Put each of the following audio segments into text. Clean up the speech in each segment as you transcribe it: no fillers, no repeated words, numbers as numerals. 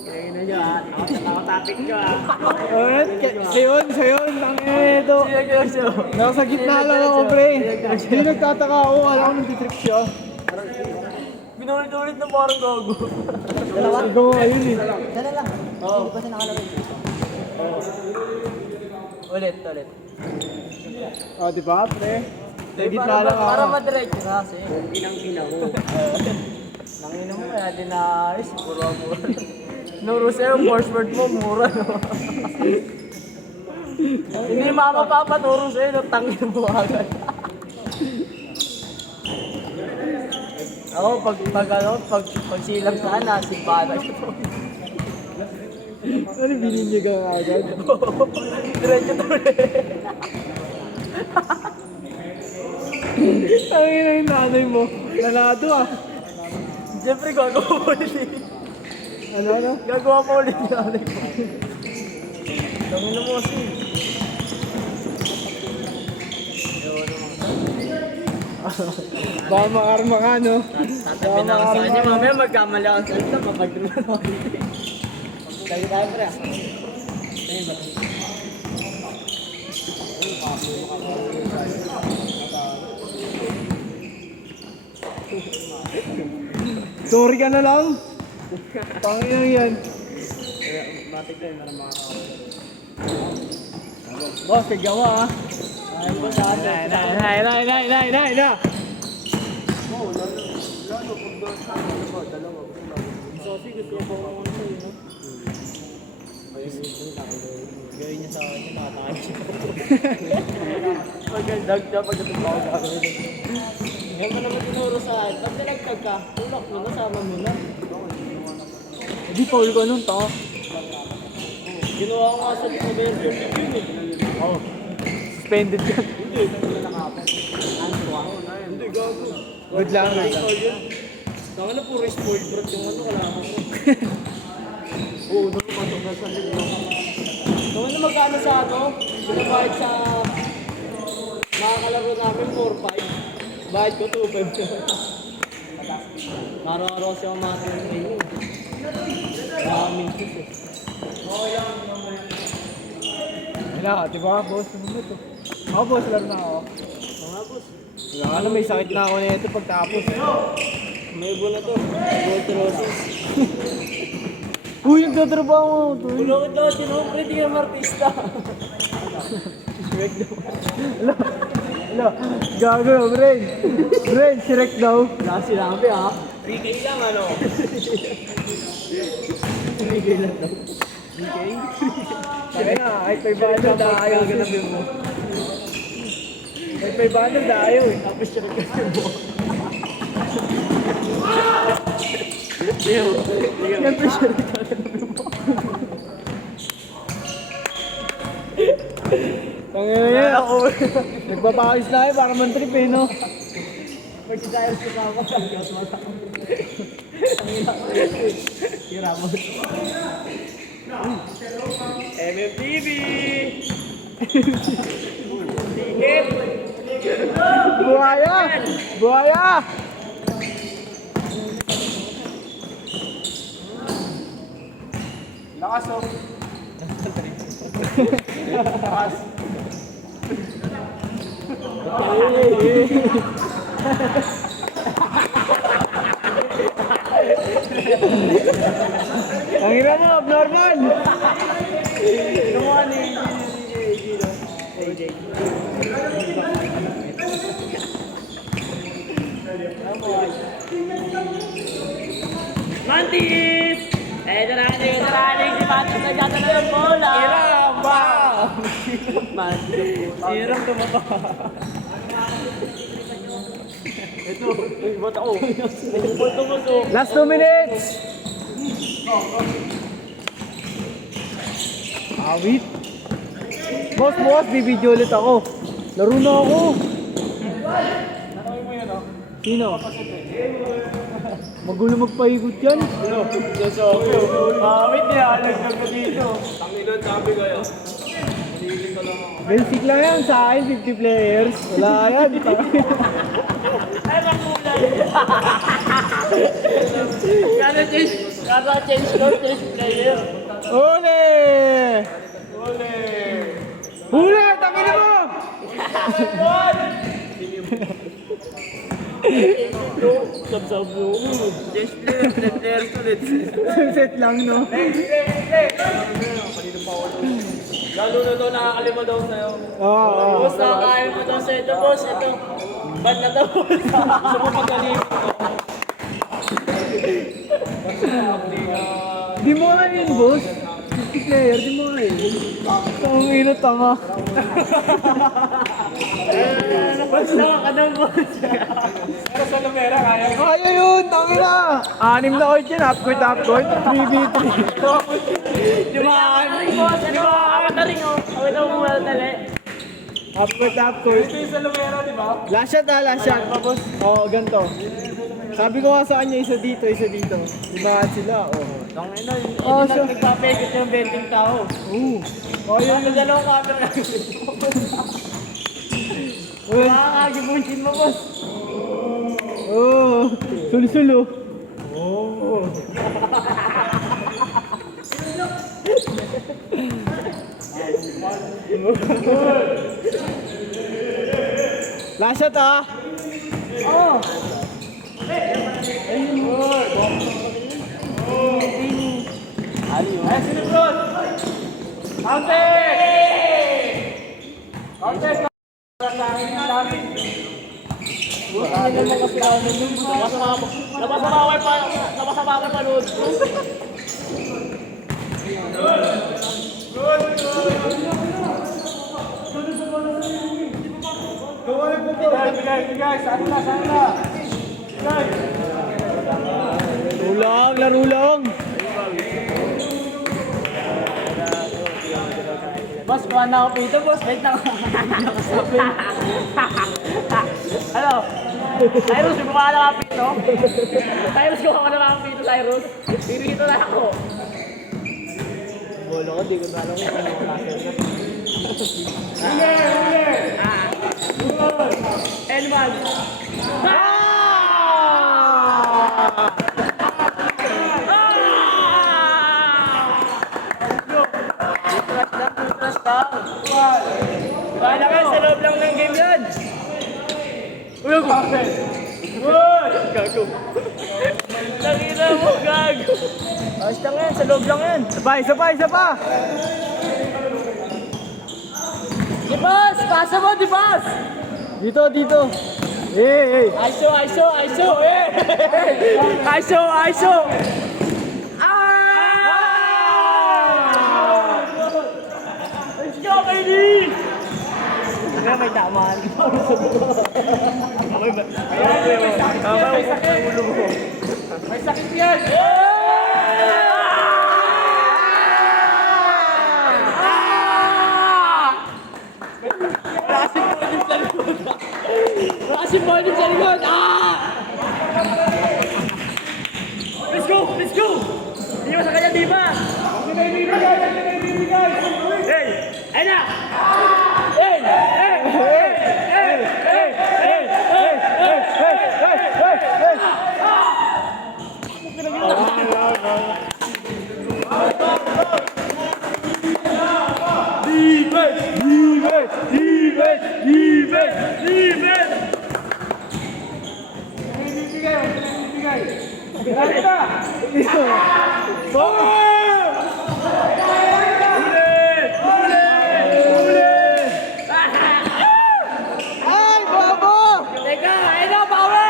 Kaya na siya, nakatapik ka. Alright, sayon, ang ito. Nasa gitna lang ako, pre. Hindi nagtataka ako, alam ko nagtitrip siya. Pinulit-ulit na parang gago. Ikaw nga yun eh. Dala lang. Oo. Hindi pa siya nakalagay. Ulit. O, di ba, pre? Sa gitna lang ako. Para madiretso kasi. Inang-ina ko. Nanginom mo kaya din na ayos. Pura-pura. Nuro sa'yo, force word mo, mura no. Hindi mama papa turo sa'yo, no, tangin mo agad. Ako, pag silang sana, simbahan ito. Ano, bininyo ka nga agad? Diretso tuloy. Ang ina yung nanay mo. Nanado ah. Siyempre, gagawa mo ulit eh. Ano? Gagawa mo ulit yung nanay ko. Tangin mo kasi. Baka makarma ka, no? Tatabi na ako sa kanya, mamaya magkamali ako sa salita, mapagdruman ako dito. Lagi tayo pre. Ayun ba? Sorry ka na lang. Panginoon yan. Matik tayo, meron mga kakawala. Boss, kagawa ah. Ay, ba sa atin? Na. Sophie, gusto ko po ako sa'yo, no? Gawin niya sa akin, nakatakas siya. Magandang siya pagdating ako gagawin. Ngayon ka naman tinuro sa akin, pag nilagtag ka, tulak mo, nasama mo na. Hindi, Paul ko nun, to. Ginawa ko nga sa November, yun eh. Oh. Suspended ka. Hindi, hindi na nakapag. Ano ba? Hindi, gago. Good lang. Tama na puro spoiled brat yung ano, kalaman mo. Oo, nakapagod sa lito. Tama na magkano sa ano, binabayad sa makakalaro namin 4-5. Bayad ko 2-5. Araw-araw siya umatang ngayon. Maraming sis eh. Wala, di ba, boss? Ano ba ito? Ako, boss, laro na ako. Mga boss, Wala ka na, may sakit na ako na ito pagtapos. may buwan na to. Gold roses. Uy, nagtatrabaho mo. Bulawad lahat yun, oh. Pwede ka martista. Wala, gago, Bren. Bren, Shrek daw. Wala sinabi ha. 3K lang ano. 3K lang daw. 3K? Kaya nga, ay 500 na ayaw. Gaganabi mo. Ay 500 na ayaw eh. Tapos siya kasi mo. Siyempre siya gaganabi mo. Tangina yan. Nagpapakis na kayo para man-trip eh, no? Pag-desires ko pa ako, sagyot mo sa ako. Hira mo. MMTV! Ticket! Buhaya! Buhaya! Lakas oh! Lakas! Ang ina mo, abnormal! Gumawa ni AJ. Mantis! Ito na, si Mantis na dyan na ng bola! Iramba! Mantis. Sirang tumaba. Ito, ba't ako? Ba't tumuso? Last 2 minutes! Awit! Boss, bibidyo ulit ako. Laro na ako. Sino? Magulo magpaikot yan. Wait niya, nagkag ko dito. Tanginan, sabi kayo. Maligin ka lang ako. Basic lang yan sa akin, 50 players. Wala yan. Ay, makulay! Kano, Chase? Kara change player. Uli! Huli! Tangin na mo! Sabsabo. Change player ulit. Set lang, no? Lalo na daw nakakalima daw sa'yo. Oo. Boss, nakakain mo daw sa ito, boss. Ito. Bad na daw. Gusto mo pagaling. Di mo nga yun, boss. 50 player, di mo nga yun. Ang ino, tanga. Boss, nakakadang boss. Pero sa Lumera, kaya mo. Kaya yun, tangina. 6 na court yun, half court. 3v3. Di ba? Boss, ano? Awit na rin, oh. Awit na muna tali. Half court. Ito yung sa Lumera, di ba? Last shot. Oo, ganito. Sabi ko nga sa kanya, isa dito. Limahan sila, oo. Tangina, Oh, hindi so- na nagpapekit yung benting tao. Oh, yun. Ano dalawang camera? Nakakagibunchin mo, boss. Oo. Sulo. Last shot, ah. Ay, sinipron! Ante! Ante! Napasama pa panood. Bigay, saan na? Laro lang. Boss, kuha na ako pito, boss. Wait lang. Ano? Cyrus, kuha na ako pito. Cyrus, kuha na ako pito, Cyrus. Pirito na ako. Bolo ko, di ko na alam kung ano klase. Elman. Kaya nga, sa loob lang ng game yan. Uy, ako. Gago. Nakita mo, gago. Ayos lang yan, sa loob lang yan. Isa pa. Dibas! Pasa mo, Dibas! Dito. Hey. Aiso! Eh! Aiso! Let's go, baby! Kaya may tamaan. May sakit yan! Rasim Bonim sa likod! Let's go! Di ba sa kanya, di ba? Hey! Ayun na! Ay, babo! Teka, ayun na, bawi!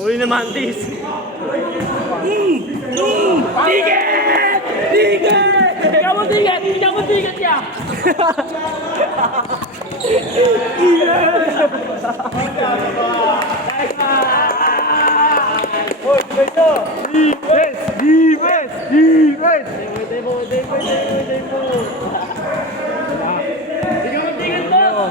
Uli na Mantis. Ticket! Ikaw mo ticket niya! Defense! Demo. Ikaw mo ticket to!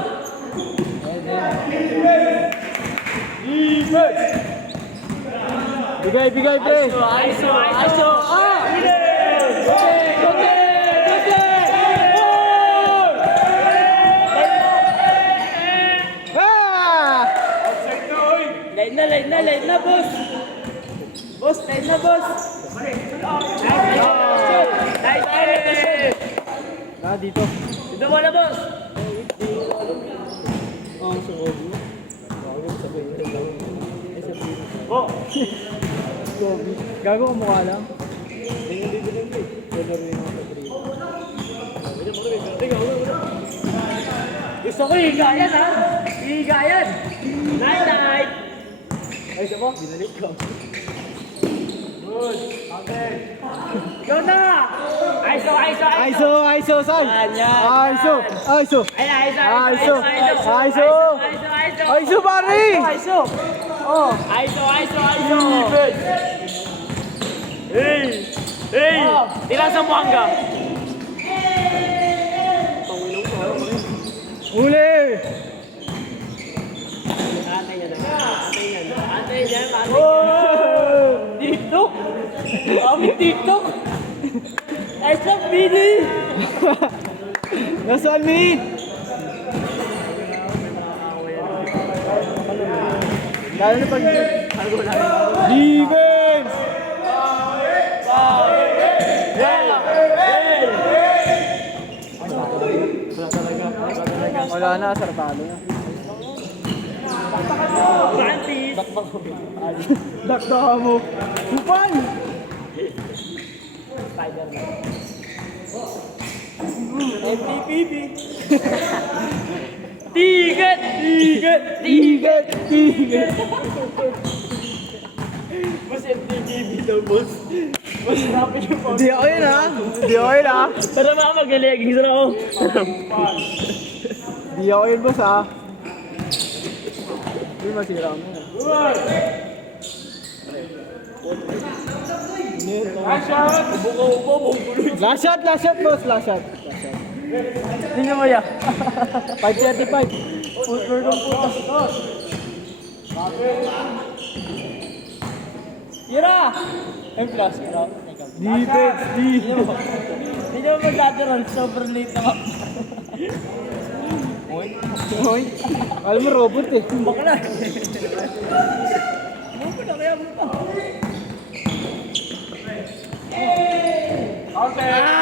Bigay, pre! Aiso! Line na, boss. Boss, line na, boss. Nice. Dito. Dito mo na, boss. Gago ka mukha lang. Gusto ko higayan, ha? Higayan. Night. Ay, isa mo? Binalik ko. Go na! ISO, saan? Yan. ISO. ISO, pare! Oh. ISO. Hey! Ilan sa Buanga? Uli! Ate yan. Oh! TikTok! Kami TikTok! ISO, Bini! Last 1 minute! Lalo na pag... Defense! Wala na, sarapalo na. Francis! Dakta mo! Upan! MVP! Tiget! Mas MTV daw, boss. Mas rapid yung phone. Hindi ako yun ha! Para mga magaleging sa ako. Hindi ako yun boss ha! Hindi masira mo na. Last shot boss, last shot. Hindi nyo maya. 5:35. Footwork ng puta. Tira! M+, tira. Defense, Hindi nyo magdadaran. Sobrang late na. Hoy! Alam mo robot eh. Bakla. Bakla kaya mo pa. Okay.